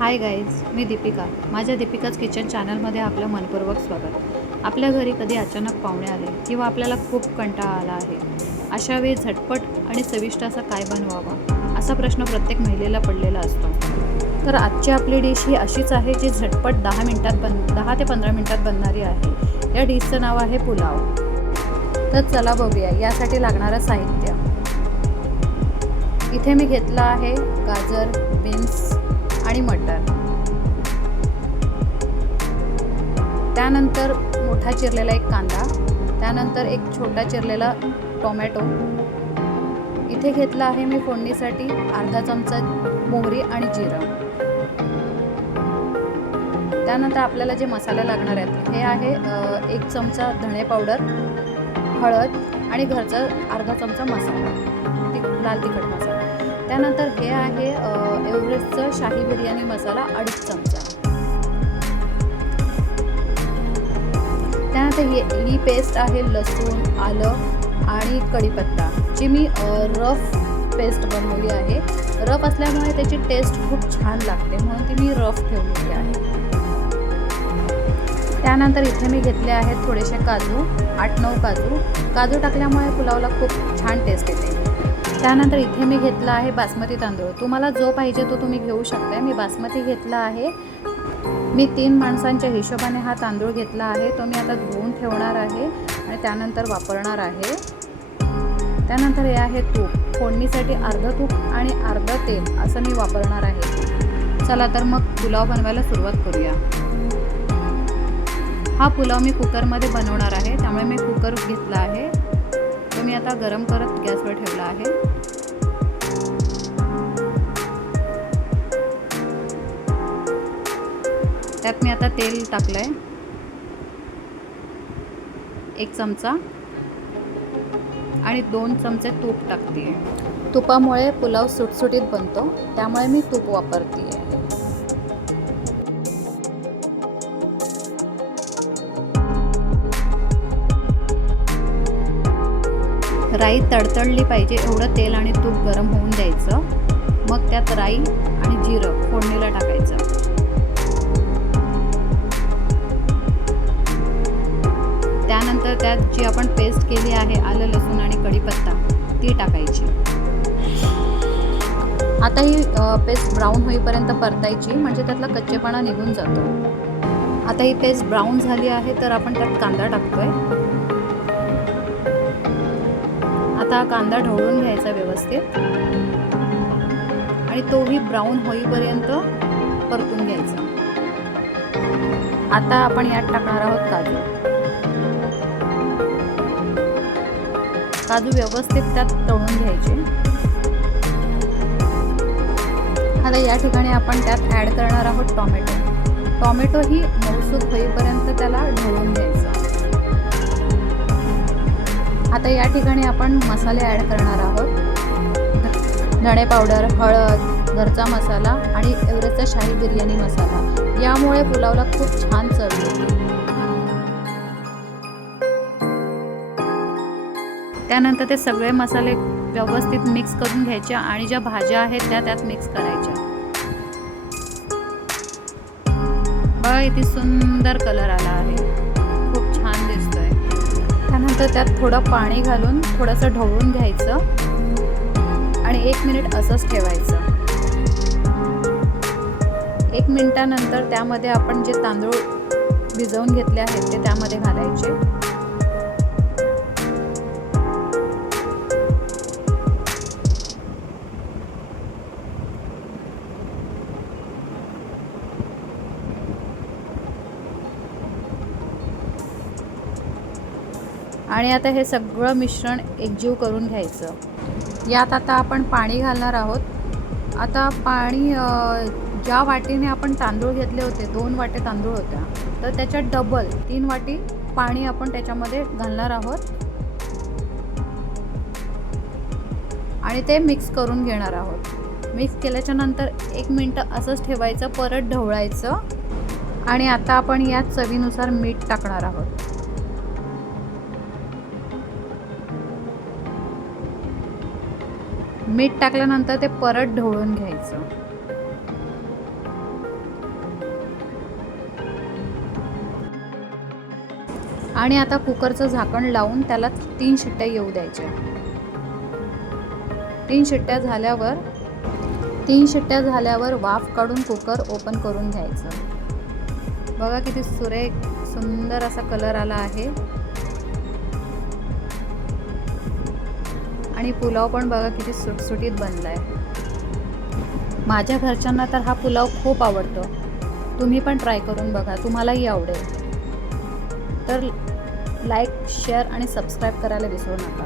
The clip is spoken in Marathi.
हाय गाईज, मी दीपिका. माझ्या दीपिकाज किचन चॅनलमध्ये आपलं मनपूर्वक स्वागत. आपल्या घरी कधी अचानक पाहुणे आले किंवा आपल्याला खूप कंटाळा आला आहे, अशा वेळी झटपट आणि चविष्ट असं काय बनवावं असा प्रश्न प्रत्येक महिलेला पडलेला असतो. तर आजची आपली डिश ही अशीच आहे जी झटपट 10 ते 15 मिनिटात बनणारी आहे. या डिशचं नाव आहे पुलाव. तर चला बघूया यासाठी लागणारं साहित्य. इथे मी घेतलं आहे गाजर, बीन्स आणि मटर. त्यानंतर मोठा चिरलेला एक कांदा, त्यानंतर एक छोटा चिरलेला टोमॅटो. इथे घेतला आहे मी फोडणीसाठी अर्धा चमचा मोहरी आणि जिरं. त्यानंतर आपल्याला जे मसाले लागणार आहेत हे आहे 1 चमचा धणे पावडर, हळद आणि घरचा अर्धा चमचा मसाला, लाल तिखट मसाला. त्यानंतर हे आहे एव्हरेस्टचं शाही बिर्याणी मसाला 2.5 चमचा. त्यानंतर ही पेस्ट आहे लसूण, आलं आणि कढीपत्ता, जी मी रफ पेस्ट बनवली आहे. रफ असल्यामुळे त्याची टेस्ट खूप छान लागते, म्हणून ती मी रफ ठेवलेली आहे. त्यानंतर इथे मी घेतले आहेत थोडेसे काजू, 8-9 काजू टाकल्यामुळे पुलावला खूप छान टेस्ट येते. त्यानंतर इथे मी घेतला आहे बासमती तांदूळ. तुम्हाला जो पाहिजे तो तुम्ही घेऊ शकता. मी बासमती घेतला आहे. मी 3 माणसांच्या हिशोबाने हा तांदूळ घेतला आहे. तो मी आता धुवून ठेवणार आहे आणि त्यानंतर वापरणार आहे. त्यानंतर हे आहे तूप. फोडणीसाठी अर्ध तूप आणि अर्ध तेल असं मी वापरणार आहे. चला तर मग पुलाव बनवायला सुरुवात करूया. हा पुलाव मी कुकरमध्ये बनवणार आहे, त्यामुळे मी कुकर घेतला आहे. तो मी आता गरम करत गॅसवर ठेवला आहे. त्यात मी आता तेल टाकलं आहे 1 चमचा आणि 2 चमचे तूप टाकते. तुपामुळे पुलाव सुटसुटीत बनतो, त्यामुळे मी तूप वापरते. राई तडतडली पाहिजे एवढं तेल आणि तूप गरम होऊन द्यायचं. मग त्यात राई आणि जिरं फोडणीला टाकायचं. त्यानंतर त्यात जी आपण पेस्ट केली आहे आलं, लसूण आणि कढीपत्ता ती टाकायची. आता ही पेस्ट ब्राऊन होईपर्यंत परतायची, म्हणजे त्यातला कच्चेपणा निघून जातो. आता ही पेस्ट ब्राऊन झाली आहे, तर आपण त्यात कांदा टाकतोय. आता कांदा ढवळून घ्यायचा व्यवस्थित आणि तोही ब्राऊन होईपर्यंत परतून घ्यायचा. आता आपण यात टाकणार आहोत काजू व्यवस्थित त्यात तळून घ्यायचे. आता या ठिकाणी आपण त्यात ॲड करणार आहोत टोमॅटो ही मऊसूत होईपर्यंत त्याला ढवळून घ्यायचं. आता या ठिकाणी आपण मसाले ॲड करणार आहोत. धणे पावडर, हळद, घरचा मसाला आणि एव्हरेस्टचा शाही बिर्याणी मसाला. यामुळे पुलावला खूप छान चव येते. त्यानंतर ते सगळे मसाले व्यवस्थित मिक्स करून घ्यायचे आणि ज्या भाज्या आहेत त्यात मिक्स करायच्या. बघा किती सुंदर कलर आला आहे, खूप छान दिसतोय. त्यानंतर त्यात थोडं पाणी घालून थोडंसं ढवळून घ्यायचं आणि 1 मिनिट असंच ठेवायचं. 1 मिनिटानंतर त्यामध्ये आपण जे तांदूळ भिजवून घेतले आहेत ते त्यामध्ये घालायचे. आणि आता हे सगळं मिश्रण एकजीव करून घ्यायचं. यात आता आपण पाणी घालणार आहोत. आता पाणी ज्या वाटीने आपण तांदूळ घेतले होते, 2 वाटे तांदूळ होत्या, तर त्याच्यात डबल 3 वाटी पाणी आपण त्याच्यामध्ये घालणार आहोत आणि ते मिक्स करून घेणार आहोत. मिक्स केल्याच्या नंतर 1 मिनिट असंच ठेवायचं, परत ढवळायचं. आणि आता आपण यात चवीनुसार मीठ टाकणार आहोत. मीठ टाकल्यानंतर ते परत ढवळून घ्यायचं. आणि आता कुकरचं झाकण लावून त्याला 3 शिट्ट्या येऊ द्यायच्या. 3 शिट्ट्या झाल्यावर वाफ काढून कुकर ओपन करून घ्यायचं. बघा किती सुंदर असा कलर आला आहे. आणि पुलाव पण बघा किती सुटसुटीत बनलाय. माझ्या घरच्यांना तर हा पुलाव खूप आवडतो. तुम्ही पण ट्राय करून बघा, तुम्हालाही आवडेल. तर लाईक, शेअर आणि सबस्क्राईब करायला विसरू नका.